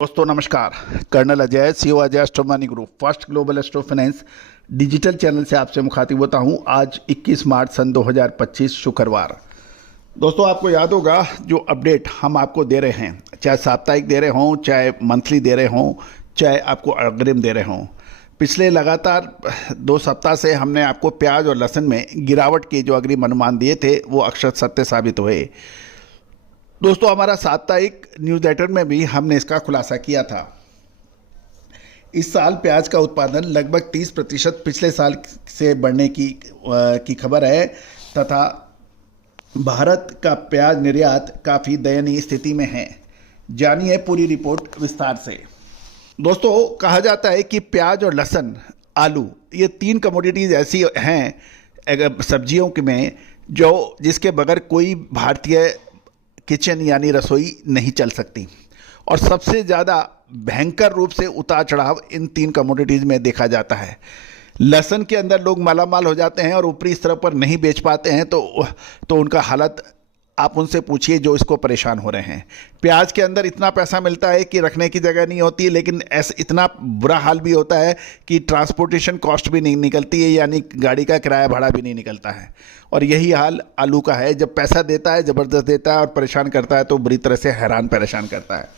दोस्तों नमस्कार। Colonel Ajay, CEO Ajay astro money group first global astro finance digital channel से आपसे मुखातिब होता हूं। आज 21 मार्च सन 2025 शुक्रवार। दोस्तों आपको याद होगा जो अपडेट हम आपको दे रहे हैं, चाहे साप्ताहिक दे रहे हों, चाहे मंथली दे रहे हों, चाहे आपको अग्रिम दे रहे हों, पिछले लगातार 2 सप्ताह से हमने आपको प्याज और लहसुन में गिरावट के जो अग्रिम अनुमान दिए थे वो अक्षर सत्य साबित हुए। दोस्तों हमारा साप्ताहिक न्यूज़लेटर में भी हमने इसका खुलासा किया था। इस साल प्याज का उत्पादन लगभग 30% पिछले साल से बढ़ने की खबर है तथा भारत का प्याज निर्यात काफ़ी दयनीय स्थिति में है। जानिए पूरी रिपोर्ट विस्तार से। दोस्तों कहा जाता है कि प्याज और लहसुन, आलू, ये 3 कमोडिटीज़ ऐसी हैं सब्जियों में जिसके बगैर कोई भारतीय किचन यानी रसोई नहीं चल सकती। और सबसे ज़्यादा भयंकर रूप से उतार चढ़ाव इन 3 कमोडिटीज़ में देखा जाता है। लहसुन के अंदर लोग मालामाल हो जाते हैं और ऊपरी स्तर पर नहीं बेच पाते हैं तो उनका हालत आप उनसे पूछिए जो इसको परेशान हो रहे हैं। प्याज के अंदर इतना पैसा मिलता है कि रखने की जगह नहीं होती, लेकिन इतना बुरा हाल भी होता है कि ट्रांसपोर्टेशन कॉस्ट भी नहीं निकलती है, यानी गाड़ी का किराया भाड़ा भी नहीं निकलता है। और यही हाल आलू का है। जब पैसा देता है, ज़बरदस्त देता है और परेशान करता है तो बुरी तरह से हैरान परेशान करता है।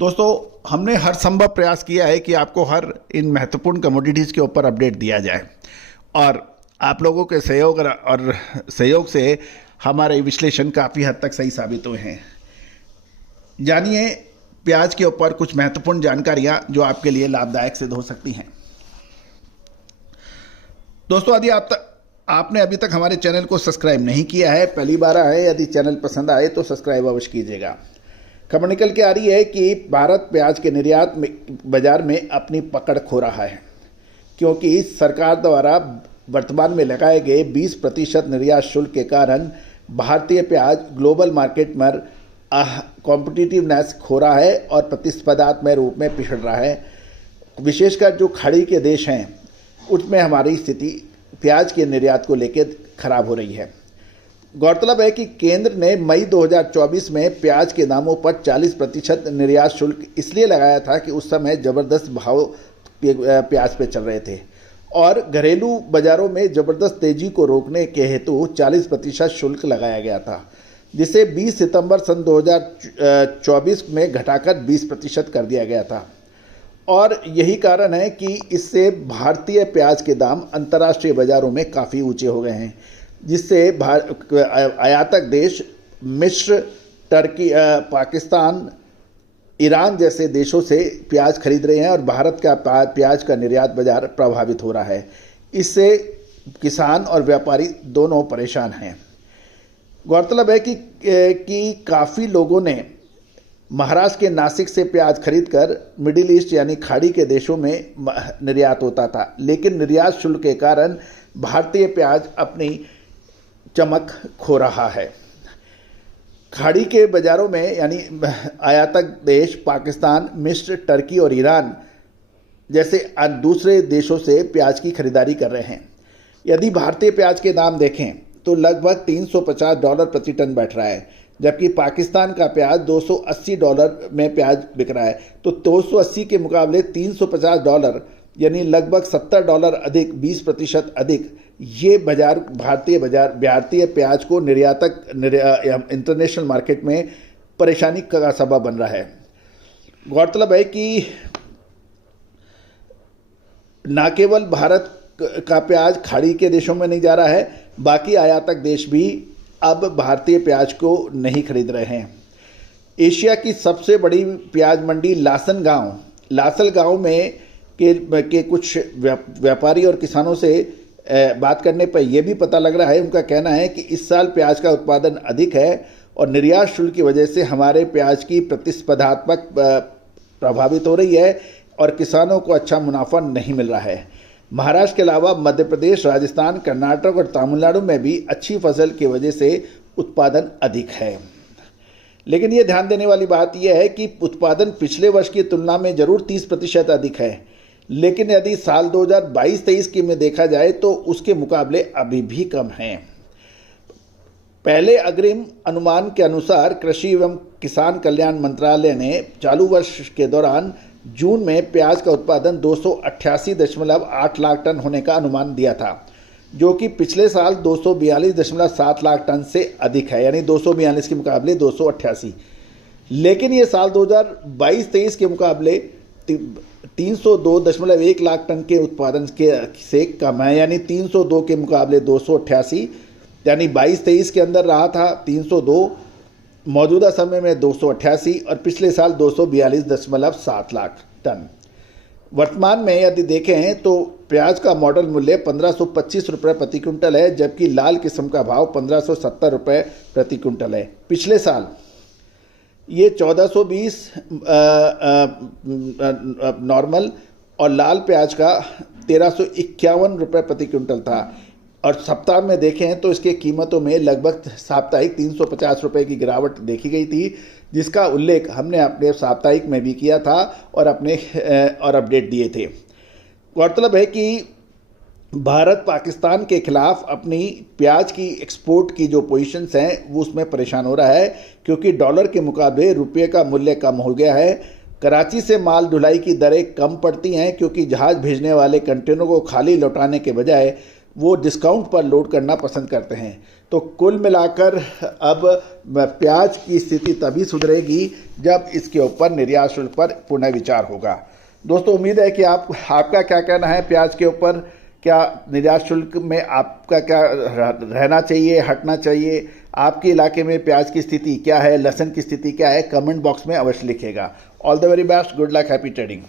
दोस्तों हमने हर संभव प्रयास किया है कि आपको हर इन महत्वपूर्ण कमोडिटीज़ के ऊपर अपडेट दिया जाए और आप लोगों के सहयोग से हमारे विश्लेषण काफ़ी हद तक सही साबित हुए हैं। जानिए प्याज के ऊपर कुछ महत्वपूर्ण जानकारियां जो आपके लिए लाभदायक सिद्ध हो सकती हैं। दोस्तों यदि आपने अभी तक हमारे चैनल को सब्सक्राइब नहीं किया है, पहली बार आए, यदि चैनल पसंद आए तो सब्सक्राइब अवश्य कीजिएगा। खबर निकल के आ रही है कि भारत प्याज के निर्यात में बाजार में अपनी पकड़ खो रहा है, क्योंकि सरकार द्वारा वर्तमान में लगाए गए 20% निर्यात शुल्क के कारण भारतीय प्याज ग्लोबल मार्केट में कॉम्पिटिटिवनेस खो रहा है और प्रतिस्पर्धात्मक रूप में पिछड़ रहा है। विशेषकर जो खाड़ी के देश हैं उसमें हमारी स्थिति प्याज के निर्यात को लेकर खराब हो रही है। गौरतलब है कि केंद्र ने मई 2024 में प्याज के दामों पर 40% निर्यात शुल्क इसलिए लगाया था कि उस समय ज़बरदस्त भाव प्याज पे चल रहे थे और घरेलू बाज़ारों में ज़बरदस्त तेज़ी को रोकने के हेतु 40% शुल्क लगाया गया था, जिसे 20 सितंबर सन 2024 में घटाकर 20% कर दिया गया था। और यही कारण है कि इससे भारतीय प्याज के दाम अंतर्राष्ट्रीय बाज़ारों में काफ़ी ऊंचे हो गए हैं, जिससे आयातक देश मिस्र, टर्की, पाकिस्तान, ईरान जैसे देशों से प्याज खरीद रहे हैं और भारत का प्याज का निर्यात बाजार प्रभावित हो रहा है। इससे किसान और व्यापारी दोनों परेशान हैं। गौरतलब है कि काफ़ी लोगों ने महाराष्ट्र के नासिक से प्याज खरीदकर मिडिल ईस्ट यानी खाड़ी के देशों में निर्यात होता था, लेकिन निर्यात शुल्क के कारण भारतीय प्याज अपनी चमक खो रहा है। खाड़ी के बाज़ारों में यानी आयातक देश पाकिस्तान, मिस्र, टर्की और ईरान जैसे दूसरे देशों से प्याज की खरीदारी कर रहे हैं। यदि भारतीय प्याज के दाम देखें तो लगभग $350 प्रति टन बैठ रहा है, जबकि पाकिस्तान का प्याज $280 में प्याज बिक रहा है। तो 280 के मुकाबले $350 यानी लगभग $70 अधिक, 20% अधिक, ये बाजार भारतीय प्याज को इंटरनेशनल मार्केट में परेशानी का सबब बन रहा है। गौरतलब है कि न केवल भारत का प्याज खाड़ी के देशों में नहीं जा रहा है, बाकी आयातक देश भी अब भारतीय प्याज को नहीं खरीद रहे हैं। एशिया की सबसे बड़ी प्याज मंडी लासल गांव में के कुछ व्यापारी और किसानों से बात करने पर यह भी पता लग रहा है, उनका कहना है कि इस साल प्याज का उत्पादन अधिक है और निर्यात शुल्क की वजह से हमारे प्याज की प्रतिस्पर्धात्मक प्रभावित हो रही है और किसानों को अच्छा मुनाफा नहीं मिल रहा है। महाराष्ट्र के अलावा मध्य प्रदेश, राजस्थान, कर्नाटक और तमिलनाडु में भी अच्छी फसल की वजह से उत्पादन अधिक है। लेकिन ये ध्यान देने वाली बात यह है कि उत्पादन पिछले वर्ष की तुलना में जरूर 30% अधिक है, लेकिन यदि साल 2022-23 की में देखा जाए तो उसके मुकाबले अभी भी कम है। पहले अग्रिम अनुमान के अनुसार कृषि एवं किसान कल्याण मंत्रालय ने चालू वर्ष के दौरान जून में प्याज का उत्पादन 288.8 लाख टन होने का अनुमान दिया था, जो कि पिछले साल 242.7 लाख टन से अधिक है, यानी 242 के मुकाबले 288। लेकिन ये साल 2022-23 के मुकाबले 302.1 लाख टन के उत्पादन से कम है, यानी 302 के मुकाबले 288, यानी 22-23 के अंदर रहा था 302, मौजूदा समय में 288 और पिछले साल 242.7 लाख टन। वर्तमान में यदि देखें तो प्याज का मॉडल मूल्य 1525 रुपये प्रति क्विंटल है, जबकि लाल किस्म का भाव 1570 रुपये प्रति क्विंटल है। पिछले साल ये 1420 नॉर्मल और लाल प्याज का 1351 रुपये प्रति क्विंटल था, और सप्ताह में देखें तो इसके कीमतों में लगभग साप्ताहिक 350 रुपये की गिरावट देखी गई थी, जिसका उल्लेख हमने अपने साप्ताहिक में भी किया था और अपडेट दिए थे। गौरतलब है कि भारत पाकिस्तान के खिलाफ अपनी प्याज की एक्सपोर्ट की जो पोजीशंस हैं वो उसमें परेशान हो रहा है, क्योंकि डॉलर के मुकाबले रुपये का मूल्य कम हो गया है। कराची से माल ढुलाई की दरें कम पड़ती हैं, क्योंकि जहाज़ भेजने वाले कंटेनरों को खाली लौटाने के बजाय वो डिस्काउंट पर लोड करना पसंद करते हैं। तो कुल मिलाकर अब प्याज की स्थिति तभी सुधरेगी जब इसके ऊपर निर्यात शुल्क पर पुनः विचार होगा। दोस्तों, उम्मीद है कि आपका क्या कहना है प्याज के ऊपर? क्या निर्यात शुल्क में आपका क्या रहना चाहिए, हटना चाहिए? आपके इलाके में प्याज की स्थिति क्या है, लहसुन की स्थिति क्या है? कमेंट बॉक्स में अवश्य लिखेगा। All the very best, good luck, happy trading.